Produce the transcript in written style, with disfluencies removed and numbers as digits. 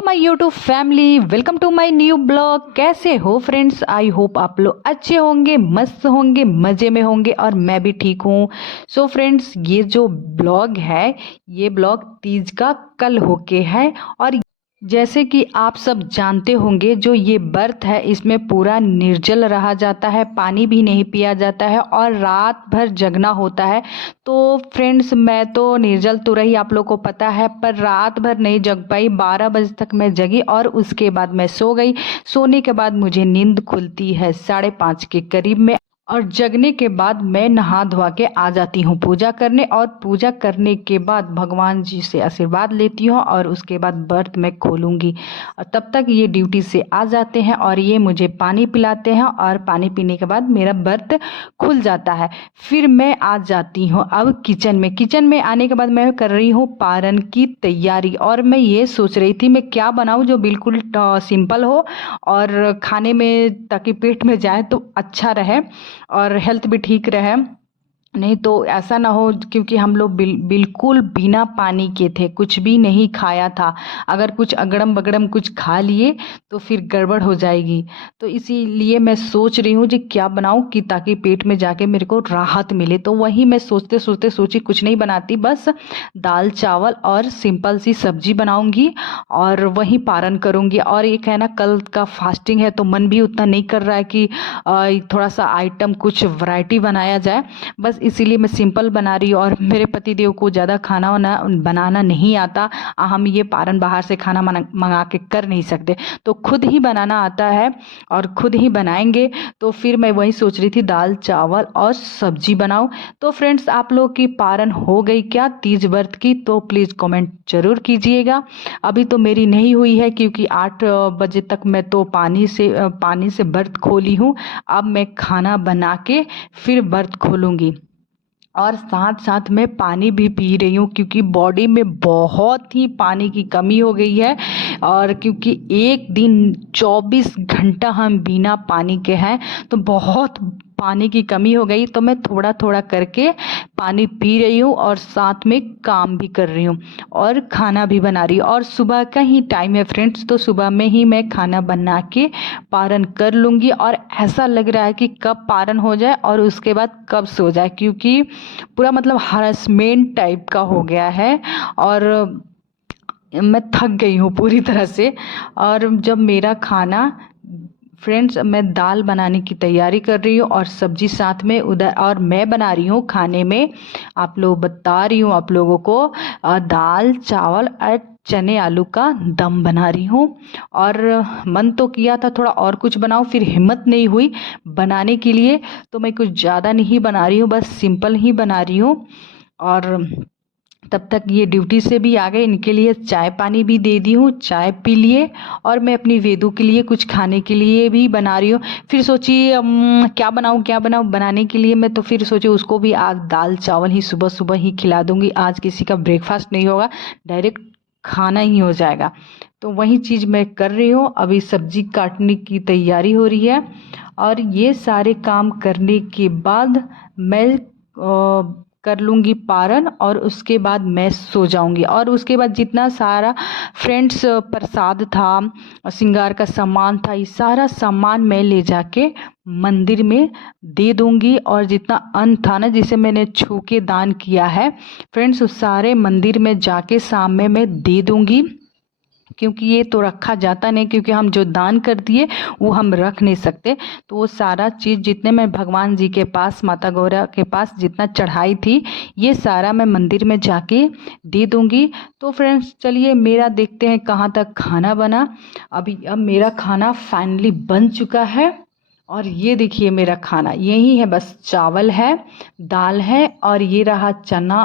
My YouTube family, welcome to my new blog. कैसे हो friends? I hope आप लोग अच्छे होंगे, मस्त होंगे, मज़े में होंगे और मैं भी ठीक हूँ। सो फ्रेंड्स, ये जो ब्लॉग है, ये ब्लॉग तीज का कल होके है। और जैसे कि आप सब जानते होंगे, जो ये व्रत है इसमें पूरा निर्जल रहा जाता है, पानी भी नहीं पिया जाता है और रात भर जगना होता है। तो फ्रेंड्स, मैं तो निर्जल तो रही, आप लोग को पता है, पर रात भर नहीं जग पाई। 12 बजे तक मैं जगी और उसके बाद मैं सो गई। सोने के बाद मुझे नींद खुलती है 5:30 के करीब में, और जगने के बाद मैं नहा धोवा के आ जाती हूँ पूजा करने। और पूजा करने के बाद भगवान जी से आशीर्वाद लेती हूँ और उसके बाद व्रत मैं खोलूँगी। और तब तक ये ड्यूटी से आ जाते हैं और ये मुझे पानी पिलाते हैं और पानी पीने के बाद मेरा व्रत खुल जाता है। फिर मैं आ जाती हूँ अब किचन में आने के बाद मैं कर रही हूँ पारण की तैयारी। और मैं ये सोच रही थी मैं क्या बनाऊँ जो बिल्कुल सिंपल हो और खाने में, ताकि पेट में जाए तो अच्छा रहे और हेल्थ भी ठीक रहे। नहीं तो ऐसा ना हो, क्योंकि हम लोग बिल्कुल बिना पानी के थे, कुछ भी नहीं खाया था। अगर कुछ अगड़म बगड़म कुछ खा लिए तो फिर गड़बड़ हो जाएगी। तो इसीलिए मैं सोच रही हूँ जी क्या बनाऊँ कि ताकि पेट में जाके मेरे को राहत मिले। तो वही मैं सोचते सोचते सोची कुछ नहीं बनाती, बस दाल चावल और सिंपल सी सब्जी बनाऊंगी और वही पारण करूंगी। और एक है ना, कल का फास्टिंग है तो मन भी उतना नहीं कर रहा है कि थोड़ा सा आइटम कुछ वैरायटी बनाया जाए। बस इसीलिए मैं सिंपल बना रही हूँ। और मेरे पति देव को ज़्यादा खाना वाना बनाना नहीं आता। हम ये पारण बाहर से खाना मंगा के कर नहीं सकते, तो खुद ही बनाना आता है और खुद ही बनाएंगे। तो फिर मैं वही सोच रही थी दाल चावल और सब्जी बनाऊं। तो फ्रेंड्स, आप लोग की पारण हो गई क्या तीज व्रत की? तो प्लीज़ कमेंट जरूर कीजिएगा। अभी तो मेरी नहीं हुई है, क्योंकि 8 बजे तक मैं तो पानी से व्रत खोली हूँ। अब मैं खाना बना के फिर व्रत खोलूँगी। और साथ साथ मैं पानी भी पी रही हूँ, क्योंकि बॉडी में बहुत ही पानी की कमी हो गई है। और क्योंकि एक दिन 24 घंटा हम बिना पानी के हैं, तो बहुत पानी की कमी हो गई। तो मैं थोड़ा थोड़ा करके पानी पी रही हूँ और साथ में काम भी कर रही हूँ और खाना भी बना रही हूँ। और सुबह का ही टाइम है फ्रेंड्स, तो सुबह में ही मैं खाना बना के पारण कर लूँगी। और ऐसा लग रहा है कि कब पारण हो जाए और उसके बाद कब सो जाए, क्योंकि पूरा मतलब हरासमेंट टाइप का हो गया है और मैं थक गई हूँ पूरी तरह से। और जब मेरा खाना, फ्रेंड्स, मैं दाल बनाने की तैयारी कर रही हूँ और सब्जी साथ में उधर, और मैं बना रही हूँ खाने में, आप लोग बता रही हूँ आप लोगों को, दाल चावल और चने आलू का दम बना रही हूँ। और मन तो किया था थोड़ा और कुछ बनाऊँ, फिर हिम्मत नहीं हुई बनाने के लिए। तो मैं कुछ ज़्यादा नहीं बना रही हूँ, बस सिंपल ही बना रही हूँ। और तब तक ये ड्यूटी से भी आ गए, इनके लिए चाय पानी भी दे दी हूँ, चाय पी लिए। और मैं अपनी वेदू के लिए कुछ खाने के लिए भी बना रही हूँ। फिर सोची क्या बनाऊँ बनाने के लिए मैं, तो फिर सोची उसको भी आज दाल चावल ही सुबह सुबह ही खिला दूँगी। आज किसी का ब्रेकफास्ट नहीं होगा, डायरेक्ट खाना ही हो जाएगा। तो वही चीज़ मैं कर रही हूँ। अभी सब्जी काटने की तैयारी हो रही है और ये सारे काम करने के बाद मैं कर लूँगी पारण और उसके बाद मैं सो जाऊँगी। और उसके बाद जितना सारा फ्रेंड्स प्रसाद था, श्रृंगार का सामान था, ये सारा सामान मैं ले जाके मंदिर में दे दूँगी। और जितना अन्न था ना, जिसे मैंने छू के दान किया है फ्रेंड्स, उस सारे मंदिर में जाके शाम में मैं दे दूँगी। क्योंकि ये तो रखा जाता नहीं, क्योंकि हम जो दान कर दिए वो हम रख नहीं सकते। तो वो सारा चीज़ जितने मैं भगवान जी के पास, माता गौरा के पास जितना चढ़ाई थी, ये सारा मैं मंदिर में जाके दे दूँगी। तो फ्रेंड्स, चलिए मेरा देखते हैं कहाँ तक खाना बना। अब मेरा खाना फाइनली बन चुका है। और ये देखिए मेरा खाना यही है, बस चावल है, दाल है और ये रहा चना।